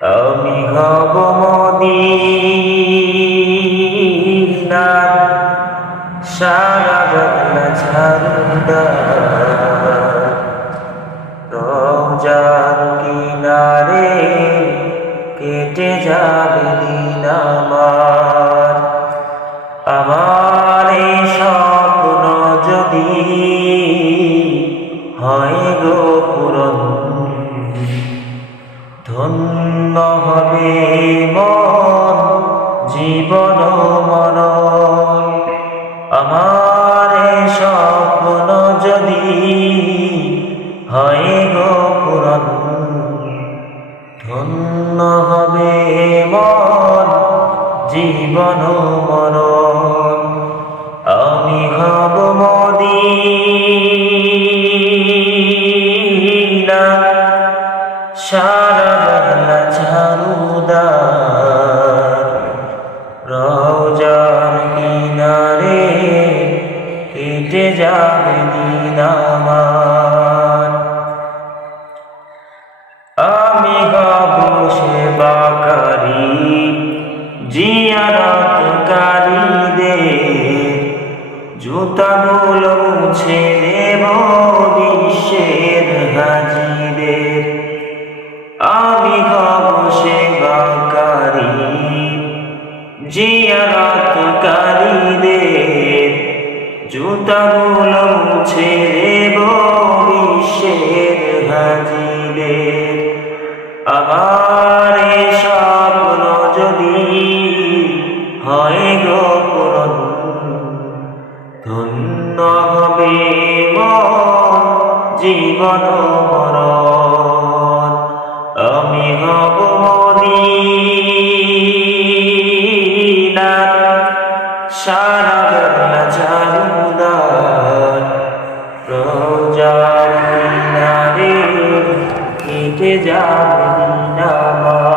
আমি হব মদিনার সারা বাংলা ঝাড়ুদার কিনারে কেটে যাবে দিন আমার। আমার এই স্বপ্ন যদি হয় গো পূরণ। ধন্য হবে মন, জীবন মন আমার স্বপ্ন যদি হয় গো পূরণ, ধন্য হবে মন, জীবন মরণ সারা বাংলা ঝাড়ুদার রোজার কিনারে, কেটে যাবে দিন আমার। আমি হব সেবাকারী, জিয়ারতকারীদের। জুতাগুলো মুছে দেব বিশ্বের জিয়ারতকারীদের জুতাগুলো মুছে দেব বিশ্বের হাজিদের। আমার স্বপ্ন যদি হয় গো ধন্য হবে জীবন মরণ। আমি হব সারা বাংলা ঝাড়ুদার রোজার কিনারে কেটে যাবে আমার